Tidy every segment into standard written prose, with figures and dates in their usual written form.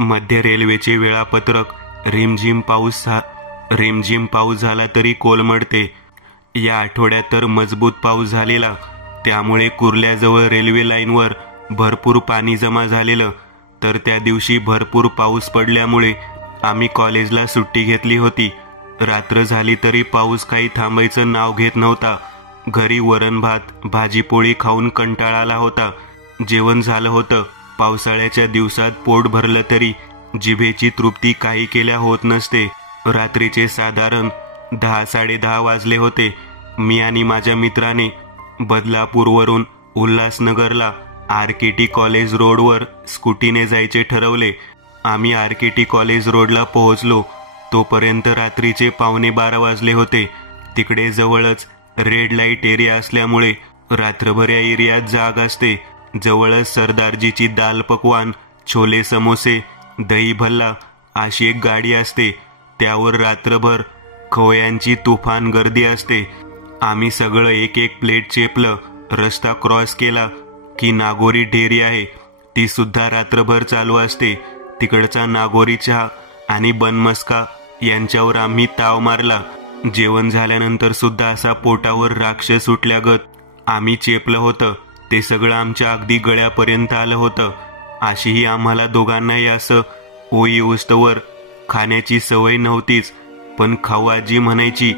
मध्य रेल्वेचे वेळापत्रक रिमझिम पाऊस झाला तरी कोलमडते. या आठवड्यात तर मजबूत पाऊस झालेला, त्यामुळे कुर्ल्याजवळ रेल्वे लाईनवर भरपूर पाणी जमा झालेलं. तर त्या दिवशी भरपूर पाऊस पडल्यामुळे आम्ही कॉलेजला सुट्टी घेतली होती. रात्र झाली तरी पाऊस काही थांबायचं नाव घेत नव्हता. घरी वरण भात भाजीपोळी खाऊन कंटाळा आला होता. जेवण झालं होतं. पावसाळ्याच्या दिवसात पोट भरलं तरी जिभेची तृप्ती काही केल्या होत नसते. रात्रीचे साधारण 10-10:30 वाजले होते. मी आणि माझ्या मित्राने बदलापूरवरून उल्हासनगरला RKT कॉलेज रोडवर स्कूटीने जायचे ठरवले. आम्ही RKT कॉलेज रोडला पोहोचलो तोपर्यंत रात्रीचे 11:45 वाजले होते. तिकडे जवळच रेड लाईट एरिया असल्यामुळे रात्रभर या एरियात जाग असते. जवळच सरदारजीची दाल पकवान, छोले समोसे, दही भल्ला अशी एक गाडी असते. त्यावर रात्रभर खवयांची तुफान गर्दी असते. आम्ही सगळं एक एक प्लेट चेपलं. रस्ता क्रॉस केला की नागोरी डेअरी आहे, ती सुद्धा रात्रभर चालू असते. तिकडचा नागोरी चहा आणि बनमस्का यांच्यावर आम्ही ताव मारला. जेवण झाल्यानंतर सुद्धा असा पोटावर राक्षस सुटल्यागत आम्ही चेपलं होतं. ते सगळं आमच्या अगदी गळ्यापर्यंत आलं होतं. अशीही आम्हाला दोघांनाही असं ओईउस्तवर खाण्याची सवय नव्हतीच. पण खाऊ आजी म्हणायची,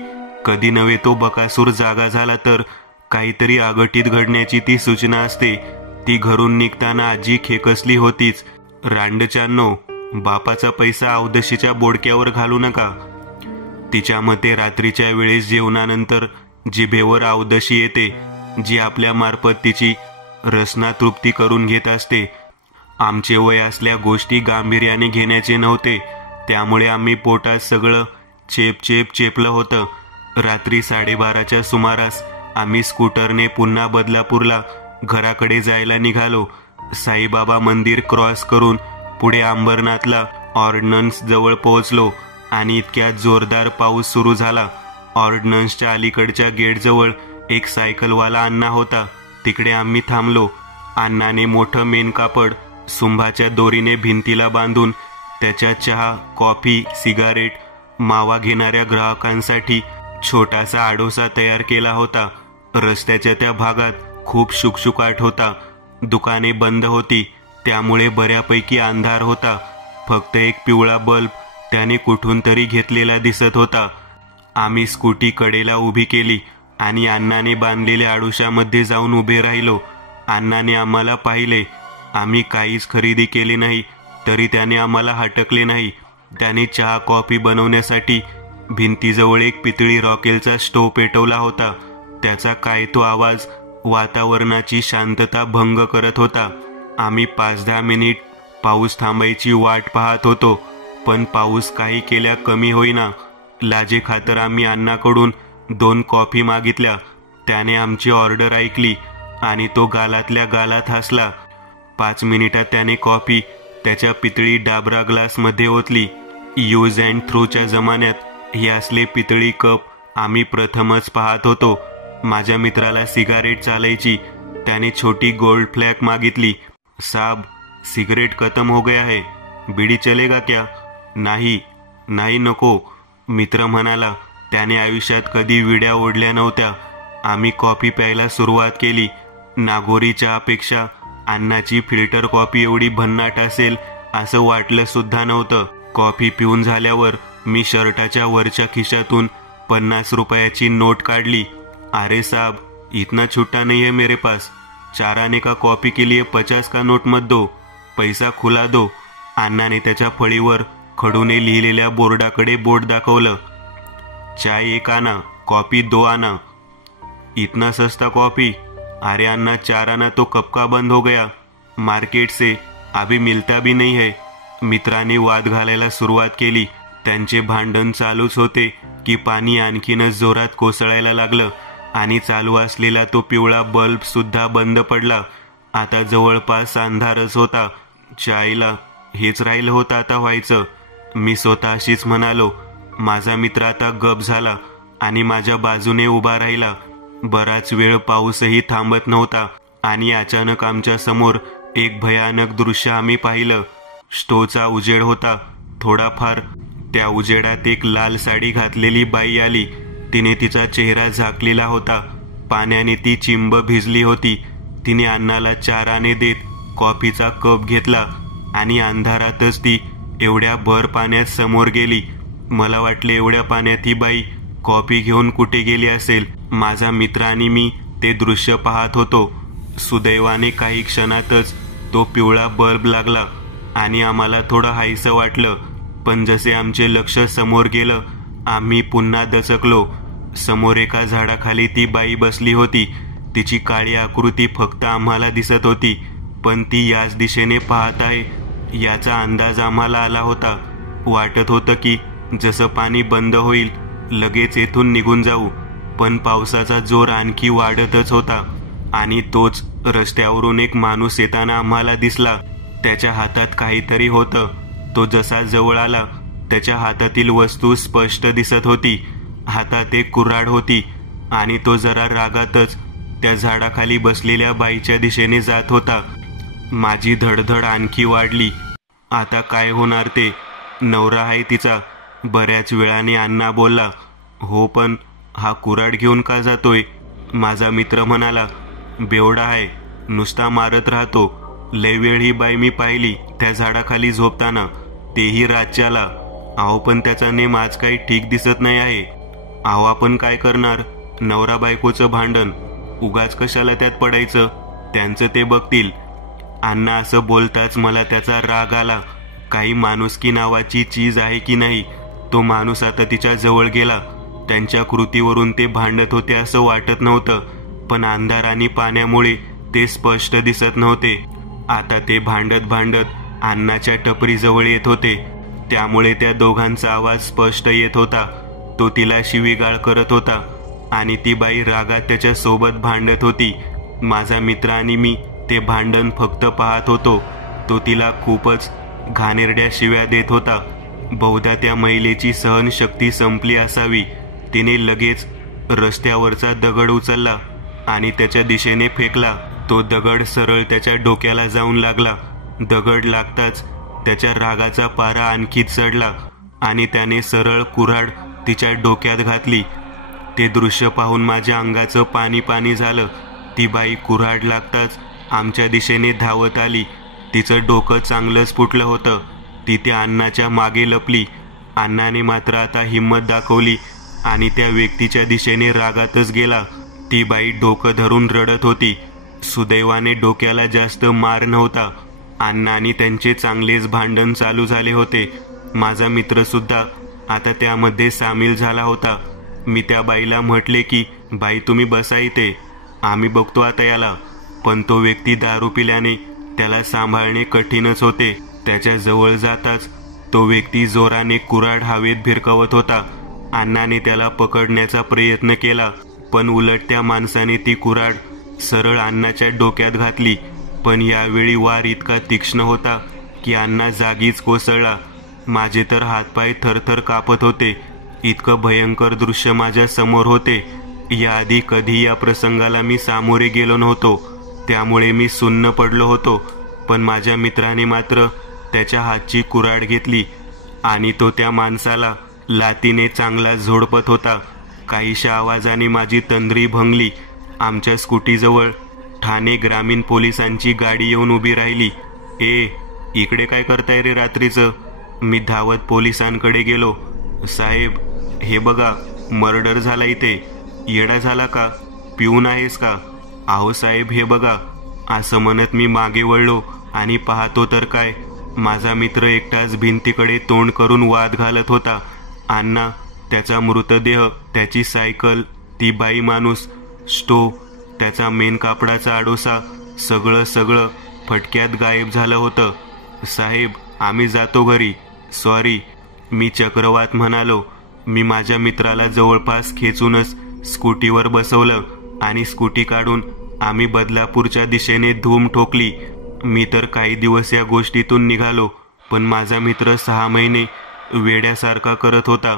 कधी नव्हे तो बकासूर जागा झाला तर काहीतरी आगटीत घडण्याची ती सूचना असते. ती घरून निघताना आजी खेकसली होतीच. रांडच्यांनो, बापाचा पैसा अवदशीच्या बोडक्यावर घालू नका. तिच्या मते रात्रीच्या वेळेस जेवणानंतर जिभेवर अवदशी येते, जी आपल्या मार्फत तिची रसना तृप्ती करून घेत असते. आमचे वय असल्या गोष्टी गांभीर्याने घेण्याचे नव्हते, त्यामुळे आम्ही पोटात सगळं चेपलं होतं. रात्री 12:30च्या सुमारास आम्ही स्कूटरने पुन्हा बदलापूरला घराकडे जायला निघालो. साईबाबा मंदिर क्रॉस करून पुढे अंबरनाथला ऑर्डनन्स जवळ पोहोचलो आणि इतक्यात जोरदार पाऊस सुरू झाला. ऑर्डनन्सच्या अलीकडच्या गेटजवळ एक सायकलवाला अण्णा होता. तिकडे आम्ही थांबलो. अण्णाने मोठं मेन कापड सुंभाच्या दोरीने भिंतीला बांधून त्याच्या चहा, कॉफी, सिगारेट, मावा घेणाऱ्या ग्राहकांसाठी छोटासा आडोसा तयार केला होता. रस्त्याच्या त्या भागात खूप शुकशुकाट होता. दुकाने बंद होती, त्यामुळे बऱ्यापैकी अंधार होता. फक्त एक पिवळा बल्ब त्याने कुठून तरी घेतलेला दिसत होता. आम्ही स्कूटी कडेला उभी केली आणि अण्णाने बांधलेल्या आडोशामध्ये जाऊन उभे राहिलो. अण्णाने आम्हाला पाहिले. आम्ही काहीच खरेदी केली नाही तरी त्याने आम्हाला हटकले नाही. त्याने चहा कॉफी बनवण्यासाठी भिंतीजवळ एक पितळी रॉकेलचा स्टोव पेटवला होता. त्याचा काय तो आवाज वातावरणाची शांतता भंग करत होता. आम्ही 5-10 मिनिट पाऊस थांबायची वाट पाहत होतो, पण पाऊस काही केल्या कमी होईना. लाजेखातर आम्ही अण्णाकडून 2 कॉफी मागितल्या. त्याने आमची ऑर्डर ऐकली आणि तो गालातल्या गालात हसला. 5 मिनिटात त्याने कॉफी त्याच्या पितळी डाबरा ग्लासमध्ये ओतली. यूज अँड थ्रोच्या जमान्यात हे असले पितळी कप आम्ही प्रथमच पाहत होतो. माझ्या मित्राला सिगारेट चालायची. त्याने छोटी गोल्ड फ्लॅग मागितली. साब, सिगरेट खत्म हो गया है, बीडी चलेगा क्या? नाही नको, मित्र म्हणाला. त्याने आयुष्यात कधी विड्या ओढल्या नव्हत्या. आम्ही कॉफी प्यायला सुरुवात केली. नागोरी चहापेक्षा अण्णाची फिल्टर कॉफी एवढी भन्नाट असेल असं वाटलं सुद्धा नव्हतं. कॉफी पिऊन झाल्यावर मी शर्टाच्या वरच्या खिशातून 50 रुपयाची नोट काढली. अरे साहब, इतना छुट्टा नहीं है मेरे पास. 4 आने का कॉफी के लिए 50 का नोट मत दो, पैसा खुला दो. अण्णाने त्याच्या फळीवर खडूने लिहिलेल्या बोर्डाकडे बोट दाखवलं. चाय 1 आना, कॉफी 2 आना. इतना सस्ता कॉफी? अरे अन्ना, 4 आना तो कब का बंद हो गया? मार्केट से अभी मिलता भी नहीं है. मित्राने वाद घालायला सुरुवात केली. त्यांचे भांडण चालूच होते की पाणी आणखीनच जोरात कोसळायला लागलं आणि चालू असलेला तो पिवळा बल्ब सुद्धा बंद पडला. आता जवळपास अंधारच होता. चायला हेच राहिलं होतं आता व्हायचं. मी स्वतःशीच म्हणालो. माझा मित्र आता गप झाला आणि माझ्या बाजूने उभा राहिला. बराच वेळ पाऊसही थांबत नव्हता आणि अचानक आमच्या समोर एक भयानक दृश्य आम्ही पाहिलं. स्टोचा उजेड होता थोडाफार. त्या उजेडात एक लाल साडी घातलेली बाई आली. तिने तिचा चेहरा झाकलेला होता. पाण्याने ती चिंब भिजली होती. तिने अण्णाला 4 आणे देत कॉफीचा कप घेतला आणि अंधारातच ती एवढ्या भर पाण्यात समोर गेली. मला वाटले एवढ्या पाण्यात ही बाई कॉफी घेऊन कुठे गेली असेल. माझा मित्र आणि मी ते दृश्य पाहत होतो. सुदैवाने काही क्षणातच तो पिवळा बल्ब लागला आणि आम्हाला थोडं हायसं वाटलं. पण जसे आमचे लक्ष समोर गेलं आम्ही पुन्हा दचकलो. समोर एका झाडाखाली ती बाई बसली होती. तिची काळी आकृती फक्त आम्हाला दिसत होती, पण ती याच दिशेने पाहत आहे याचा अंदाज आम्हाला आला होता. वाटत होतं की जसं पाणी बंद होईल लगेच येथून निघून जाऊ. पण पावसाचा जोर आणखी वाढतच होता आणि तोच रस्त्यावरून एक माणूस येताना आम्हाला दिसला. त्याच्या हातात काहीतरी होतं. तो जसा जवळ आला त्याच्या हातातील वस्तू स्पष्ट दिसत होती. हातात एक कुऱ्हाड होती आणि तो जरा रागातच त्या झाडाखाली बसलेल्या बाईच्या दिशेने जात होता. माझी धडधड आणखी वाढली. आता काय होणार ते? नवरा आहे तिचा. बऱ्याच वेळाने अण्णा बोलला, हो पण हा कुऱ्हाड घेऊन का जातोय? माझा मित्र म्हणाला, बेवडा आहे, नुसता मारत राहतो. लय वेळ ही बाई मी पाहिली त्या झाडाखाली झोपताना, तेही रातच्याला. अहो पण त्याचा नेम आज काही ठीक दिसत नाही आहे. अहो आपण काय करणार? नवरा बायकोचं भांडण, उगाच कशाला त्यात पडायचं? त्यांचं ते बघतील. अण्णा असं बोलताच मला त्याचा राग आला. काही माणुसकी नावाची चीज आहे की नाही? तो माणूस आता तिच्या जवळ गेला. त्यांच्या कृतीवरून ते भांडत होते असं वाटत नव्हतं, पण अंधार आणि पाण्यामुळे ते स्पष्ट दिसत नव्हते. आता ते भांडत भांडत अण्णाच्या टपरीजवळ येत होते. त्यामुळे त्या दोघांचा आवाज स्पष्ट येत होता. तो तिला शिवीगाळ करत होता आणि ती बाई रागात त्याच्या सोबत भांडत होती. माझा मित्र आणि मी ते भांडण फक्त पाहत होतो. तो तिला खूपच घाणेरड्या शिव्या देत होता. बहुधा त्या महिलेची सहनशक्ती संपली असावी. तिने लगेच रस्त्यावरचा दगड उचलला आणि त्याच्या दिशेने फेकला. तो दगड सरळ त्याच्या डोक्याला जाऊन लागला. दगड लागताच त्याच्या रागाचा पारा आणखी चढला आणि त्याने सरळ कुऱ्हाड तिच्या डोक्यात घातली. ते दृश्य पाहून माझ्या अंगाचं पाणी पाणी झालं. ती बाई कुऱ्हाड लागताच आमच्या दिशेने धावत आली. तिचं डोकं चांगलंच फुटलं होतं. ती त्या अण्णाच्या मागे लपली. अण्णाने मात्र आता हिंमत दाखवली आणि त्या व्यक्तीच्या दिशेने रागातच गेला. ती बाई डोकं धरून रडत होती. सुदैवाने डोक्याला जास्त मार नव्हता. अण्णा आणि त्यांचे चांगलेच भांडण चालू झाले होते. माझा मित्र सुद्धा आता त्यामध्ये सामील झाला होता. मी त्या बाईला म्हटले की बाई तुम्ही बसा इथे, आम्ही बघतो आता याला. पण तो व्यक्ती दारू पिल्याने त्याला सांभाळणे कठीणच होते. त्याच्या जवळ जाताच तो व्यक्ती जोराने कुऱ्हाड हवेत भिरकवत होता. अण्णाने त्याला पकडण्याचा प्रयत्न केला, पण उलट त्या माणसाने ती कुऱ्हाड सरळ अण्णाच्या डोक्यात घातली. पण यावेळी वार इतका तीक्ष्ण होता की अण्णा जागीच कोसळला. माझे तर हातपाय थरथर कापत होते. इतकं भयंकर दृश्य माझ्या समोर होते. याआधी कधी या प्रसंगाला मी सामोरे गेलो नव्हतो, त्यामुळे मी सुन्न पडलो होतो. पण माझ्या मित्राने मात्र त्याच्या हातची कुऱ्हाड घेतली आणि तो त्या माणसाला लातीने चांगला झोडपत होता. काहीशा आवाजाने माझी तंद्री भंगली. आमच्या स्कूटीजवळ ठाणे ग्रामीण पोलिसांची गाडी येऊन उभी राहिली. ए, इकडे काय करताय रे रात्रीचं? मी धावत पोलिसांकडे गेलो. साहेब, हे बघा, मर्डर झाला इथे. येडा झाला का? पिऊन आहेस का? अहो साहेब, हे बघा. असं म्हणत मी मागे वळलो आणि पाहतो तर काय, माझा मित्र एकटाच भिंतीकडे तोंड करून वाद घालत होता. अण्णा, त्याचा मृतदेह, त्याची सायकल, ती बाई माणूस, स्टो, त्याचा मेन कापडाचा आडोसा, सगळं फटक्यात गायब झालं होतं. साहेब, आम्ही जातो घरी. सॉरी, मी चक्रवात म्हणालो. मी माझ्या मित्राला जवळपास खेचूनच स्कूटीवर बसवलं आणि स्कूटी काढून आम्ही बदलापूरच्या दिशेने धूम ठोकली. मी तर काही दिवस या गोष्टीतून निघालो, पण माझा मित्र 6 महिने वेड्यासारखा करत होता.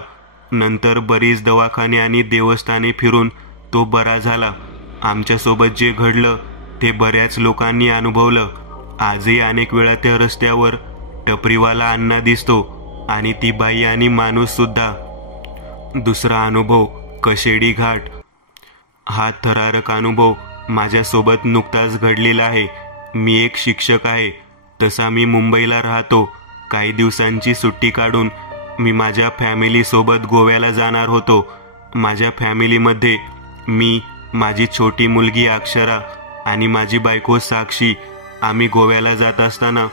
नंतर बरीच दवाखाने आणि देवस्थाने फिरून तो बरा झाला. आमच्यासोबत जे घडलं ते बऱ्याच लोकांनी अनुभवलं. आजही अनेक वेळा त्या रस्त्यावर टपरीवाला अण्णा दिसतो आणि ती बाई आणि माणूस सुद्धा. दुसरा अनुभव कशेडी घाट. हा थरारक अनुभव माझ्यासोबत नुकताच घडलेला आहे. मी एक शिक्षक आहे. तसा मी मुंबईला राहतो. काही दिवसांची सुट्टी काढून मी माझ्या फॅमिलीसोबत गोव्याला जाणार होतो. माझ्या फॅमिलीमध्ये मी, माझी छोटी मुलगी अक्षरा आणि माझी बायको साक्षी. आम्ही गोव्याला जात असताना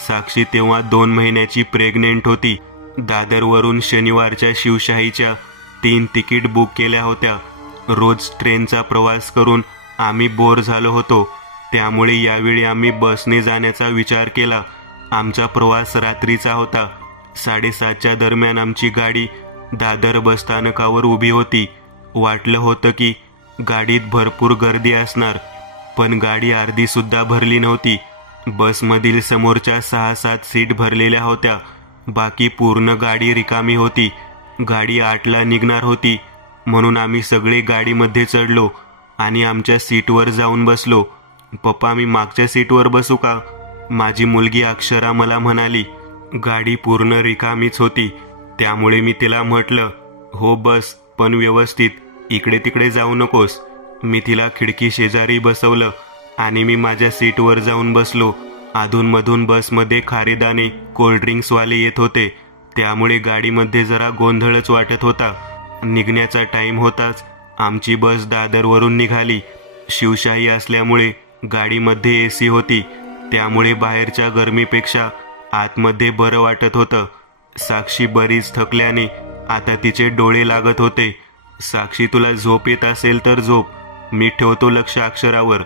साक्षी तेव्हा 2 महिन्याची प्रेग्नेंट होती. दादरवरून शनिवारच्या शिवशाहीच्या 3 तिकीट बुक केल्या होत्या. रोज ट्रेनचा प्रवास करून आम्ही बोर झालो होतो. त्यामुळे यावेळी आम्ही बसने जाण्याचा विचार केला. आमचा प्रवास रात्रीचा होता. 7:30च्या दरम्यान आमची गाडी दादर बसस्थानकावर उभी होती. वाटलं होतं की गाडीत भरपूर गर्दी असणार, पण गाडी अर्धी सुद्धा भरली नव्हती. बसमधील समोरच्या 6-7 सीट भरलेल्या होत्या. बाकी पूर्ण गाडी रिकामी होती. गाडी 8ला निघणार होती, म्हणून आम्ही सगळे गाडीमध्ये चढलो आणि आमच्या सीटवर जाऊन बसलो. पप्पा, मी मागच्या सीटवर बसू का? माझी मुलगी अक्षरा मला म्हणाली. गाडी पूर्ण रिकामीच होती, त्यामुळे मी तिला म्हटलं, हो बस, पण व्यवस्थित, इकडे तिकडे जाऊ नकोस. मी तिला खिडकी शेजारी बसवलं आणि मी माझ्या सीटवर जाऊन बसलो. अधूनमधून बसमध्ये खारेदाणे, कोल्ड्रिंक्सवाले येत होते, त्यामुळे गाडीमध्ये जरा गोंधळच वाटत होता. निघण्याचा टाईम होताच आमची बस दादरवरून निघाली. शिवशाही असल्यामुळे गाडीमध्ये एसी होती, त्यामुळे बाहेरच्या गरमीपेक्षा आतमध्ये बरं वाटत होतं. साक्षी बरीच थकल्याने आता तिचे डोळे लागत होते. साक्षी, तुला झोप येत असेल तर झोप, मी ठेवतो लक्ष अक्षरावर.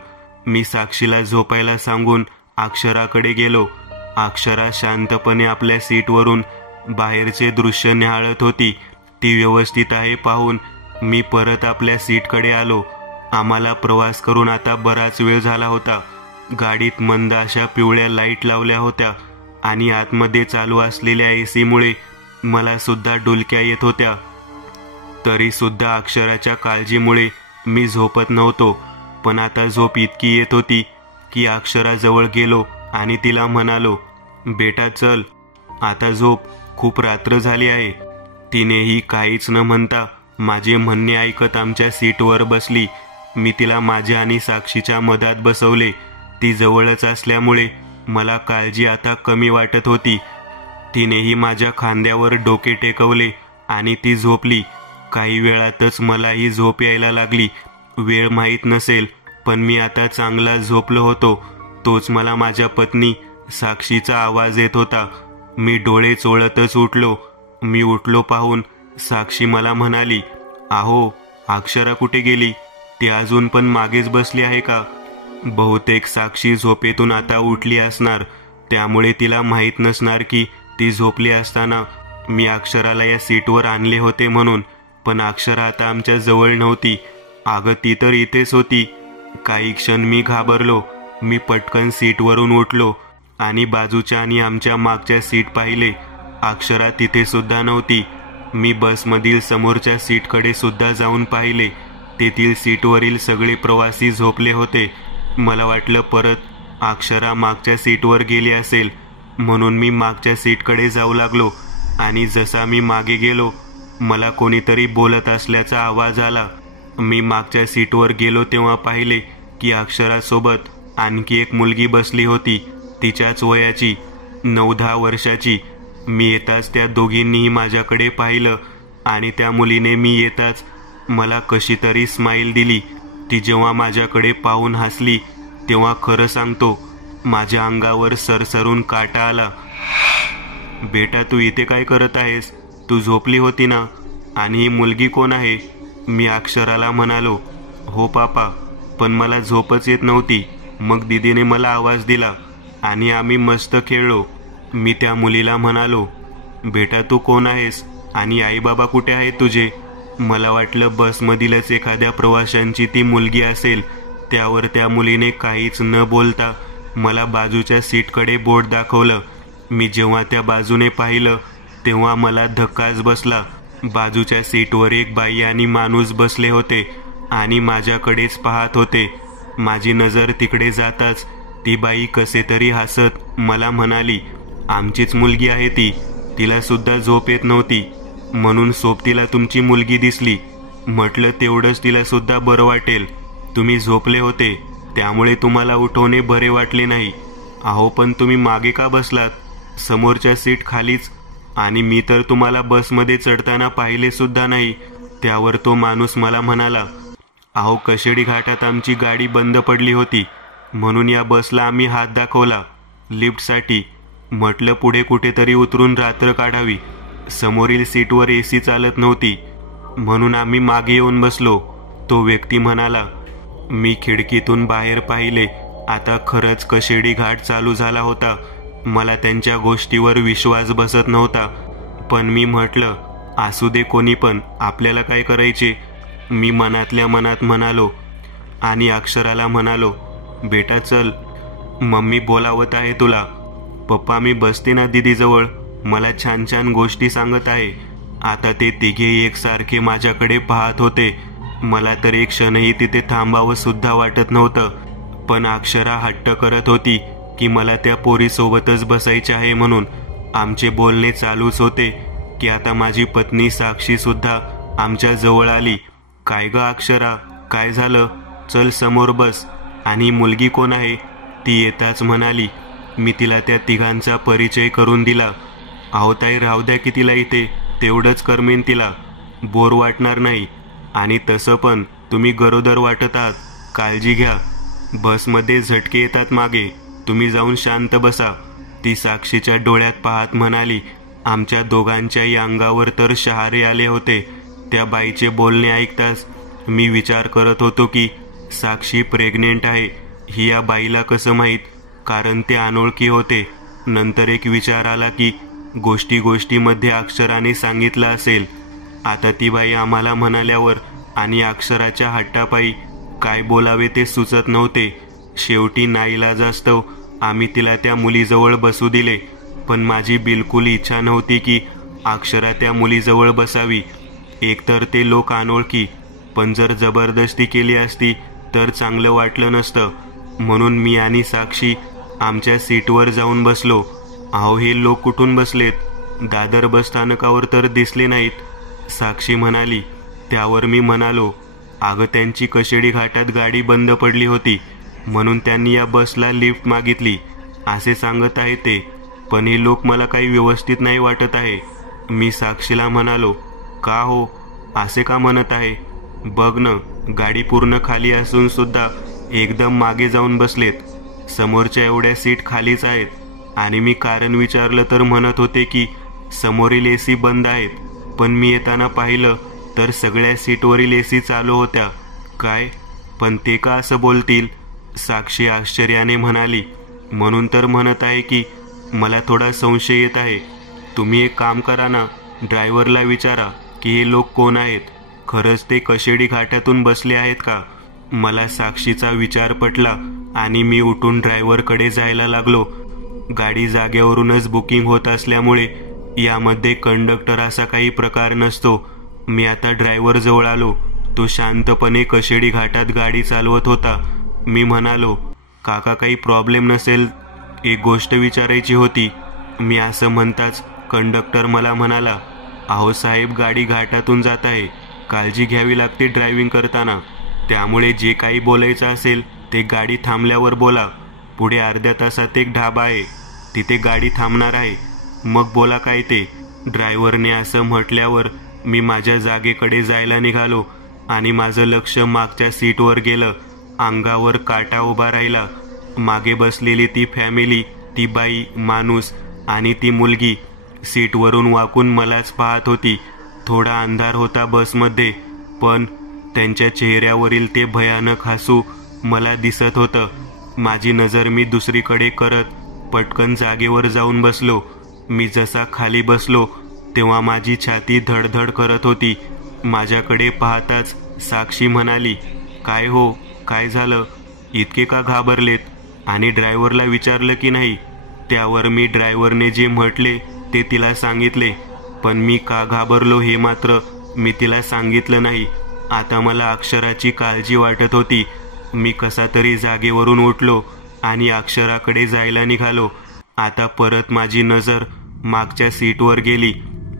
मी साक्षीला झोपायला सांगून अक्षराकडे गेलो. अक्षरा शांतपणे आपल्या सीटवरून बाहेरचे दृश्य निहाळत होती. ती व्यवस्थित आहे पाहून मी परत आपल्या सीटकडे आलो. आम्हाला प्रवास करून आता बराच वेळ झाला होता. गाडीत मंद अशा पिवळ्या लाईट लावल्या होत्या आणि आतमध्ये चालू असलेल्या एसीमुळे मला सुद्धा डुलक्या येत होत्या. तरी सुद्धा अक्षराच्या काळजीमुळे मी झोपत नव्हतो. पण आता झोप इतकी येत होती की अक्षराजवळ गेलो आणि तिला म्हणालो, बेटा चल, आता झोप, खूप रात्र झाली आहे. तिनेही काहीच न म्हणता माझे म्हणणे ऐकत आमच्या सीटवर बसली. मी तिला माझ्या आणि साक्षीच्या मधात बसवले. ती जवळच असल्यामुळे मला काळजी आता कमी वाटत होती. तिनेही माझ्या खांद्यावर डोके टेकवले आणि ती झोपली. काही वेळातच मलाही झोप यायला लागली. वेळ माहीत नसेल, पण मी आता चांगला झोपलो होतो. तोच मला माझ्या पत्नी साक्षीचा आवाज येत होता. मी डोळे चोळतच उठलो. मी उठलो पाहून साक्षी मला म्हणाली, आहो, अक्षरा कुठे गेली? ती अजून पण मागेच बसली आहे का? बहुतेक साक्षी झोपेतून आता उठली असणार, त्यामुळे तिला माहीत नसणार की ती झोपली असताना मी अक्षराला या सीटवर आणले होते म्हणून. पण अक्षरा आता आमच्या जवळ नव्हती. अगं, ती तर इथेच होती. काही क्षण मी घाबरलो. मी पटकन सीटवरून उठलो आणि बाजूच्या आणि आमच्या मागच्या सीट पाहिले. अक्षरा तिथे सुद्धा नव्हती. मी बसमधील समोरच्या सीटकडे सुद्धा जाऊन पाहिले. तेथील सीटवरील सगळे प्रवासी झोपले होते. मला वाटलं परत अक्षरा मागच्या सीटवर गेली असेल, म्हणून मी मागच्या सीटकडे जाऊ लागलो. आणि जसा मी मागे गेलो, मला कोणीतरी बोलत असल्याचा आवाज आला. मी मागच्या सीटवर गेलो तेव्हा पाहिले की अक्षरासोबत आणखी एक मुलगी बसली होती, तिच्याच वयाची, 9-10 वर्षाची. मी येताच त्या दोघींनीही माझ्याकडे पाहिलं आणि त्या मुलीने मी येताच मला कशी तरी स्माईल दिली. ती जेव्हा माझ्याकडे पाहून हसली तेव्हा खरं सांगतो, माझ्या अंगावर सरसरून काटा आला. बेटा, तू इथे काय करत आहेस? तू झोपली होती ना? आणि ही मुलगी कोण आहे? मी अक्षराला म्हणालो. हो पापा, पण मला झोपच येत नव्हती. मग दीदीने मला आवाज दिला आणि आम्ही मस्त खेळलो. मी त्या मुलीला म्हणालो, बेटा तू कोण आहेस आणि आई बाबा कुठे आहेत तुझे? मला वाटलं बसमधीलच एखाद्या प्रवाशांची ती मुलगी असेल. त्यावर त्या मुलीने काहीच न बोलता मला बाजूच्या सीटकडे बोट दाखवलं. मी जेव्हा त्या बाजूने पाहिलं तेव्हा मला धक्काच बसला. बाजूच्या सीटवर एक बाई आणि माणूस बसले होते आणि माझ्याकडेच पाहत होते. माझी नजर तिकडे जाताच ती बाई कसे तरी हसत मला म्हणाली, आमचीच मुलगी आहे ती, तिला सुद्धा झोप येत नव्हती, म्हणून सोबतीला तुमची मुलगी दिसली. म्हटलं तेवढंच तिला सुद्धा बरं वाटेल. तुम्ही झोपले होते त्यामुळे तुम्हाला उठवणे बरे वाटले नाही. अहो पण तुम्ही मागे का बसलात? समोरच्या सीट खालीच, आणि मी तर तुम्हाला बसमध्ये चढताना पाहिले सुद्धा नाही. त्यावर तो माणूस मला म्हणाला, अहो कशेडी घाटात आमची गाडी बंद पडली होती म्हणून या बसला आम्ही हात दाखवला लिफ्टसाठी. म्हटलं पुढे कुठेतरी उतरून रात्र काढावी. समोरील सीटवर एसी चालत नव्हती म्हणून आम्ही मागे येऊन बसलो. तो व्यक्ती म्हणाला, मी खिडकीतून बाहेर पाहिले. आता खरंच कशेडी घाट चालू झाला होता. मला त्यांच्या गोष्टीवर विश्वास बसत नव्हता, पण मी म्हटलं असू दे कोणी पण, आपल्याला काय करायचे. मी मनातल्या मनात म्हणालो आणि अक्षराला म्हणालो, बेटा चल, मम्मी बोलावत आहे तुला. पप्पा मी बसते ना दीदीजवळ, मला छान छान गोष्टी सांगत आहे. आता ते तिघे एकसारखे माझ्याकडे पाहत होते. मला तर एक क्षणही तिथे थांबावं सुद्धा वाटत नव्हतं, पण अक्षरा हट्ट करत होती की मला त्या पोरीसोबतच बसायचे आहे म्हणून. आमचे बोलणे चालूच होते की आता माझी पत्नी साक्षी सुद्धा आमच्या जवळ आली. काय ग अक्षरा, काय झालं? चल समोर बस. आणि मुलगी कोण आहे? ती येताच म्हणाली. मी तिला त्या तिघांचा परिचय करून दिला. अहो ताई राहू द्या की तिला इथे, तेवढंच करमेन तिला, बोर वाटणार नाही. आणि तसं पण तुम्ही गरोदर वाटत आहात, काळजी घ्या. बसमध्ये झटके येतात मागे, तुम्ही जाऊन शांत बसा. ती साक्षीच्या डोळ्यात पाहत म्हणाली. आमच्या दोघांच्याही अंगावर तर शहारे आले होते. त्या बाईचे बोलणे ऐकताच मी विचार करत होतो की साक्षी प्रेग्नेंट आहे ही या बाईला कसं माहीत, कारण ते अनोळखी होते. नंतर एक विचार आला की गोष्टीमध्ये अक्षराने सांगितलं असेल. आता ती बाई आम्हाला म्हणाल्यावर आणि अक्षराच्या हट्टापायी काय बोलावे ते सुचत नव्हते. शेवटी नाईलाजास्तव आम्ही तिला त्या मुलीजवळ बसू दिले. पण माझी बिलकुल इच्छा नव्हती की अक्षरा त्या मुलीजवळ बसावी. एकतर ते लोक अनोळखी, पण जर जबरदस्ती केली असती तर चांगलं वाटलं नसतं. म्हणून मी आणि साक्षी आमच्या सीटवर जाऊन बसलो. अहो हे लोक कुठून बसलेत? दादर बस स्थानकावर तर दिसले नाहीत, साक्षी म्हणाली. त्यावर मी म्हणालो, अगं त्यांची कशेडी घाटात गाडी बंद पडली होती म्हणून त्यांनी या बसला लिफ्ट मागितली असे सांगत आहे ते. पण हे लोक मला काही व्यवस्थित नाही वाटत आहे. मी साक्षीला म्हणालो, का हो असे का म्हणत आहे? बघ न, गाडी पूर्ण खाली असून सुद्धा एकदम मागे जाऊन बसलेत. समोरच्या एवढ्या सीट खालीच आहेत. आणि मी कारण विचारलं तर म्हणत होते की समोरील एसी बंद आहेत, पण मी येताना पाहिलं तर सगळ्या सीटवरील एसी चालू होत्या. काय? पण ते का असं बोलतील? साक्षी आश्चर्याने म्हणाली. म्हणून तर म्हणत आहे की मला थोडा संशय येत आहे. तुम्ही एक काम करा ना, ड्रायव्हरला विचारा की हे लोक कोण आहेत, खरंच ते कशेडी घाटातून बसले आहेत का? मला साक्षीचा विचार पटला आणि मी उठून ड्रायव्हरकडे जायला लागलो. गाडी जागेवरूनच बुकिंग होत असल्यामुळे यामध्ये कंडक्टर असा काही प्रकार नसतो. मी आता ड्रायव्हर जवळ आलो. तो शांतपणे कशेडी घाटात गाडी चालवत होता. मी म्हणालो, काका काही प्रॉब्लेम नसेल, एक गोष्ट विचारायची होती. मी असं म्हणताच कंडक्टर मला म्हणाला, अहो साहेब गाडी घाटातून जात आहे, काळजी घ्यावी लागते ड्रायव्हिंग करताना. त्यामुळे जे काही बोलायचं असेल ते गाडी थांबल्यावर बोला. पुढे अर्ध्या तासात एक ढाबा आहे, तिथे गाडी थांबणार आहे, मग बोला काय ते. ड्रायव्हरने असं म्हटल्यावर मी माझ्या जागेकडे जायला निघालो आणि माझं लक्ष मागच्या सीटवर गेलं. अंगावर काटा उभा राहिला. मागे बसलेली ती फॅमिली, ती बाई, माणूस आणि ती मुलगी सीटवरून वाकून मलाच पाहत होती. थोडा अंधार होता बसमध्ये, पण त्यांच्या चेहऱ्यावरील ते भयानक हसू मला दिसत होतं. माझी नजर मी दुसरीकडे करत पटकन जागेवर जाऊन बसलो. मी जसा खाली बसलो तेव्हा माझी छाती धडधड करत होती. माझ्याकडे पाहताच साक्षी म्हणाली, काय हो, काय झालं? इतके का घाबरलेत? आणि ड्रायव्हरला विचारलं की नाही? त्यावर मी ड्रायव्हरने जे म्हटले ते तिला सांगितले, पण मी का घाबरलो हे मात्र मी तिला सांगितलं नाही. आता मला अक्षराची काळजी वाटत होती. मी कसा तरी जागेवरून उठलो आणि अक्षराकडे जायला निघालो. आता परत माझी नजर मागच्या सीटवर गेली,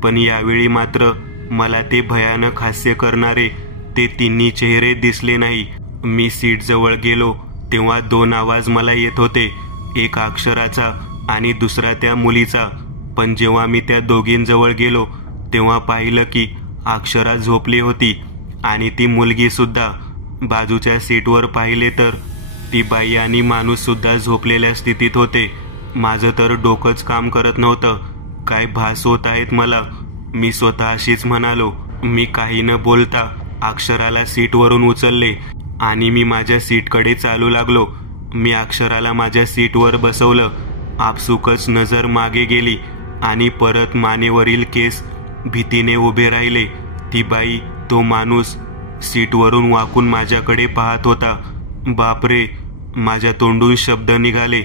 पण यावेळी मात्र मला ते भयानक हास्य करणारे ते तिन्ही चेहरे दिसले नाही. मी सीट जवळ गेलो तेव्हा 2 आवाज मला येत होते, एक अक्षराचा आणि दुसरा त्या मुलीचा. पण जेव्हा मी त्या दोघींजवळ गेलो तेव्हा पाहिलं की अक्षरा झोपली होती आणि ती मुलगी सुद्धा. बाजूच्या सीटवर पाहिले तर ती बाई आणि माणूस सुद्धा झोपलेल्या स्थितीत होते. माझं तर डोकंच काम करत नव्हतं. काय भास होत आहेत मला, मी स्वतःशीच म्हणालो. मी काही न बोलता अक्षराला सीटवरून उचलले आणि मी माझ्या सीटकडे चालू लागलो. मी अक्षराला माझ्या सीटवर बसवलं. आपसुकच नजर मागे गेली आणि परत मानेवरील केस भीतीने उभे राहिले. ती बाई, तो माणूस सीटवरून वाकून माझ्याकडे पाहत होता. बापरे, माझ्या तोंडून शब्द निघाले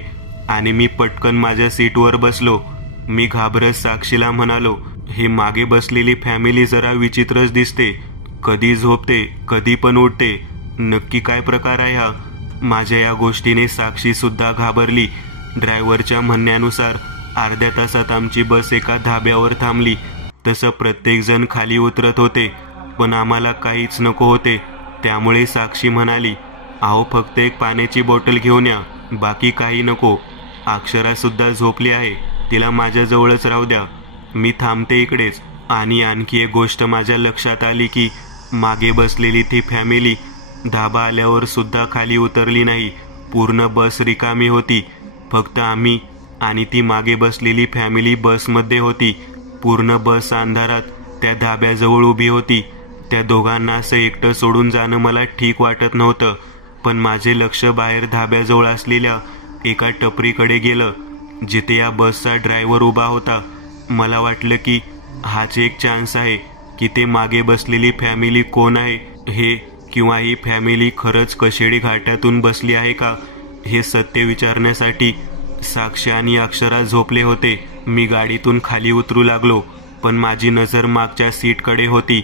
आणि मी पटकन माझ्या सीटवर बसलो. मी घाबरत साक्षीला म्हणालो, हे मागे बसलेली फॅमिली जरा विचित्रच दिसते. कधी झोपते, कधी पण उठते. नक्की काय प्रकार आहे हा? माझ्या या गोष्टीने साक्षी सुद्धा घाबरली. ड्रायव्हरच्या म्हणण्यानुसार अर्ध्या तासात आमची बस एका धाब्यावर थांबली. तसं प्रत्येकजण खाली उतरत होते, पण आम्हाला काहीच नको होते. त्यामुळे साक्षी म्हणाली, अहो फक्त एक पाण्याची बॉटल घेऊन या, बाकी काही नको. अक्षरा सुद्धा झोपली आहे, तिला माझ्याजवळच राहू द्या, मी थांबते इकडेच. आणि आणखी एक गोष्ट माझ्या लक्षात आली की मागे बसलेली ती फॅमिली धाबा आल्यावर सुद्धा खाली उतरली नाही. पूर्ण बस रिकामी होती. फक्त आम्ही आणि ती मागे बसलेली फॅमिली बसमध्ये होती. पूर्ण बस अंधारात त्या धाब्याजवळ उभी होती. त्या दोघांना असं एकटं सोडून जाणं मला ठीक वाटत नव्हतं. पण माझे लक्ष बाहेर धाब्याजवळ असलेल्या एका टपरीकडे गेलं, जिथे या बसचा ड्रायव्हर उभा होता. मला वाटलं की हाच एक चान्स आहे की ते मागे बसलेली फॅमिली कोण आहे हे, किंवा ही फॅमिली खरंच कशेडी घाटातून बसली आहे का, हे सत्य विचारण्यासाठी. साक्षी आणि अक्षरा झोपले होते. मी गाडीतून खाली उतरू लागलो, पण माझी नजर मागच्या सीटकडे होती.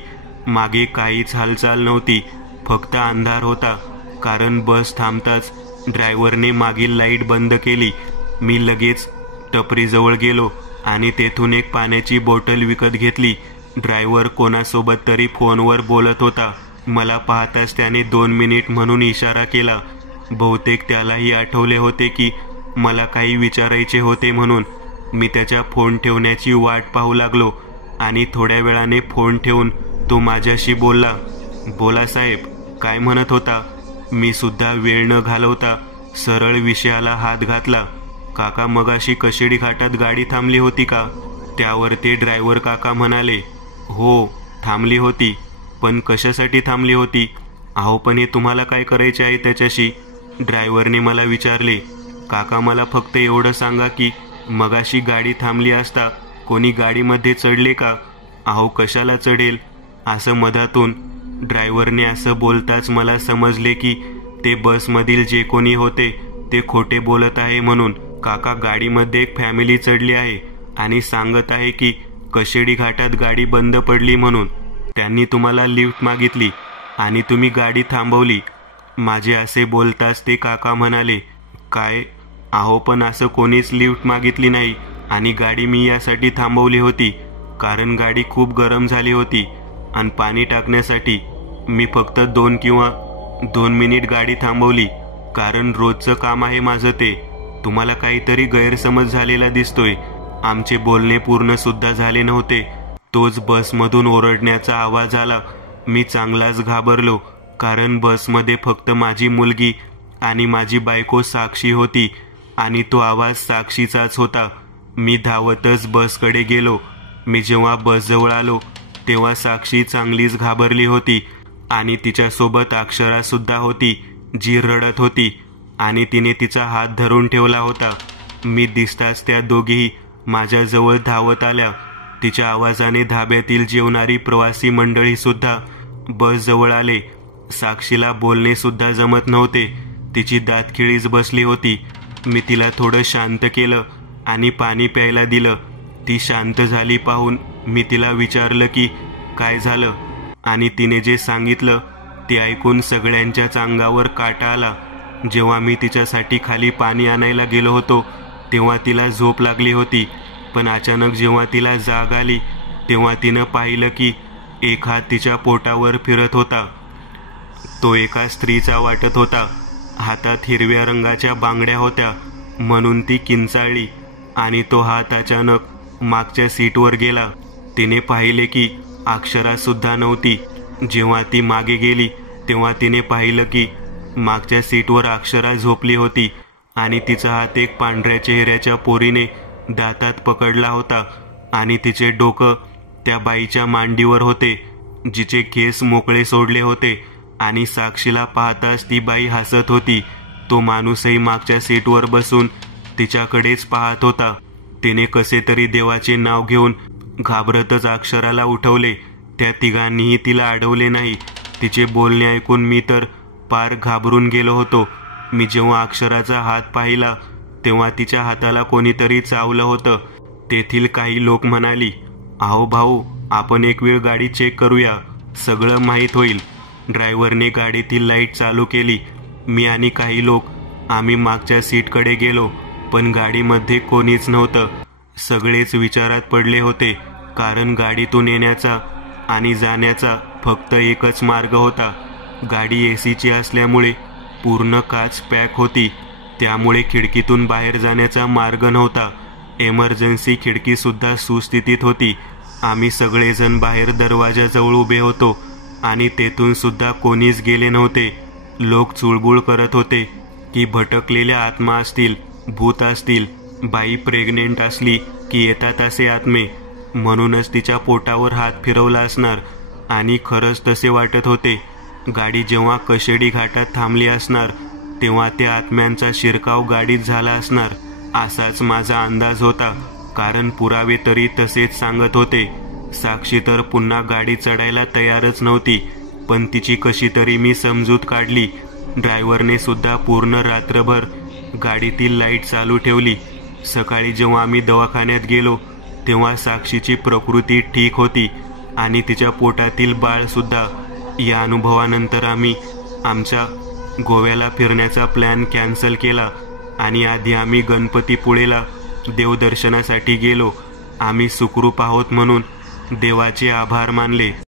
मागे काहीच हालचाल नव्हती, फक्त अंधार होता. कारण बस थांबताच ड्रायव्हरने मागील लाईट बंद केली. मी लगेच टपरीजवळ गेलो आणि तेथून एक पाण्याची बॉटल विकत घेतली. ड्रायव्हर कोणासोबत तरी फोनवर बोलत होता. मला पाहताच त्याने 2 मिनिट म्हणून इशारा केला. बहुतेक त्यालाही आठवले होते की मला काही विचारायचे होते म्हणून. मी त्याच्या फोन ठेवण्याची वाट पाहू लागलो आणि थोड्या वेळाने फोन ठेवून तो माझ्याशी बोलला. बोला साहेब, काय म्हणत होता? मी सुद्धा वेळ न घालवता सरळ विषयाला हात घातला. काका, मगाशी कशेडी घाटात गाडी थांबली होती का? त्यावर ते ड्रायव्हर काका म्हणाले, हो थांबली होती. पण कशासाठी थांबली होती? अहो पण हे तुम्हाला काय करायचे आहे त्याच्याशी? ड्रायव्हरने मला विचारले. काका, मला फक्त एवढं सांगा की मगाशी गाडी थांबली असता कोणी गाडीमध्ये चढले का? अहो कशाला चढेल? असं मधातून ड्रायव्हरने असं बोलताच मला समजले की ते बसमधील जे कोणी होते ते खोटे बोलत आहे म्हणून. काका, गाडीमध्ये एक फॅमिली चढली आहे आणि सांगत आहे की कशेडी घाटात गाडी बंद पडली म्हणून. त्यांनी तुम्हाला लिफ्ट मागितली आणि तुम्ही गाडी थांबवली. माझे असे बोलताच ते काका म्हणाले, काय? अहो पण असं कोणीच लिफ्ट मागितली नाही आणि गाडी मी यासाठी थांबवली होती कारण गाडी खूप गरम झाली होती आणि पाणी टाकण्यासाठी मी फक्त 2 मिनिट गाडी थांबवली कारण रोजचं काम आहे माझं ते. तुम्हाला काहीतरी गैरसमज झालेला दिसतोय. आमचे बोलणे पूर्ण सुद्धा झाले नव्हते, तोच बसमधून ओरडण्याचा आवाज आला. मी चांगलाच घाबरलो कारण बसमध्ये फक्त माझी मुलगी आणि माझी बायको साक्षी होती आणि तो आवाज साक्षीचाच होता. मी धावतच बसकडे गेलो. मी जेव्हा बसजवळ आलो तेव्हा साक्षी चांगलीच घाबरली होती आणि तिच्यासोबत अक्षरा सुद्धा होती, जी रडत होती आणि तिने तिचा हात धरून ठेवला होता. मी दिसताच त्या दोघीही माझ्याजवळ धावत आल्या. तिच्या आवाजाने धाब्यातील जेवणारी प्रवासी मंडळी सुद्धा बसजवळ आले. साक्षीला बोलणे सुद्धा जमत नव्हते, तिची दातखिळीच बसली होती. मी तिला थोडं शांत केलं आणि पाणी प्यायला दिलं. ती शांत झाली पाहून मी तिला विचारलं की काय झालं, आणि तिने जे सांगितलं ते ऐकून सगळ्यांच्याच अंगावर काटा आला. जेव्हा मी तिच्यासाठी खाली पाणी आणायला गेलो होतो तेव्हा तिला झोप लागली होती, पण अचानक जेव्हा तिला जाग आली तेव्हा तिनं पाहिलं की एक हात तिच्या पोटावर फिरत होता. तो एका स्त्रीचा वाटत होता. हातात हिरव्या रंगाच्या बांगड्या होत्या म्हणून ती किंचाळली आणि तो हात अचानक मागच्या सीटवर गेला. तिने पाहिले की अक्षरा सुद्धा नव्हती. जेव्हा ती मागे गेली तेव्हा तिने पाहिलं की मागच्या सीटवर अक्षरा झोपली होती आणि तिचा हात एक पांढऱ्या चेहऱ्याच्या पोरीने दातात पकडला होता आणि तिचे डोकं त्या बाईच्या मांडीवर होते, जिचे केस मोकळे सोडले होते. आणि साक्षीला पाहताच ती बाई हसत होती. तो माणूसही मागच्या सीटवर बसून तिच्याकडेच पाहत होता. तिने कसे तरी देवाचे नाव घेऊन घाबरतच अक्षराला उठवले. त्या तिघांनीही तिला अडवले नाही. तिचे बोलणे ऐकून मी तर पार घाबरून गेलो होतो. मी जेव्हा अक्षराचा हात पाहिला तेव्हा तिच्या हाताला कोणीतरी चावलं होतं. तेथील काही लोक म्हणाली, "अहो भाऊ, आपण एक वेळ गाडी चेक करूया, सगळं माहीत होईल." ड्रायव्हरने गाडीतील लाईट चालू केली. मी आणि काही लोक आम्ही मागच्या सीटकडे गेलो, पण गाडीमध्ये कोणीच नव्हतं. सगळेच विचारात पडले होते, कारण गाडीतून येण्याचा आणि जाण्याचा फक्त एकच मार्ग होता. गाडी एसीची असल्यामुळे पूर्ण काच पॅक होती, त्यामुळे खिडकीतून बाहेर जाण्याचा मार्ग नव्हता. एमर्जन्सी खिडकीसुद्धा सुस्थितीत होती. आम्ही सगळेजण बाहेर दरवाजाजवळ उभे होतो आणि तेथून सुद्धा कोणीच गेले नव्हते. लोक चुळबुळ करत होते की भटकलेल्या आत्मा असतील, भूत असतील, बाई प्रेग्नेंट असली की येतात असे आत्मे, म्हणूनच तिच्या पोटावर हात फिरवला असणार. आणि खरंच तसे वाटत होते. गाडी जेव्हा कशेडी घाटात थांबली असणार तेव्हा त्या आत्म्यांचा शिरकाव गाडीत झाला असणार, असाच माझा अंदाज होता, कारण पुरावे तरी तसेच सांगत होते. साक्षी तर पुन्हा गाडी चढायला तयारच नव्हती, पण तिची कशी तरी मी समजूत काढली. ड्रायव्हरने सुद्धा पूर्ण रात्रभर गाडीतील लाईट चालू ठेवली. सकाळी जेव्हा आम्ही दवाखान्यात गेलो तेव्हा साक्षीची प्रकृती ठीक होती आणि तिच्या पोटातील बाळ सुद्धा. या अनुभवानंतर आम्ही आमच्या गोव्याला फिरण्याचा प्लॅन कॅन्सल केला आणि आधी आम्ही गणपतीपुळेला देवदर्शनासाठी गेलो. आम्ही सुखरूप आहोत म्हणून देवाचे आभार मानले.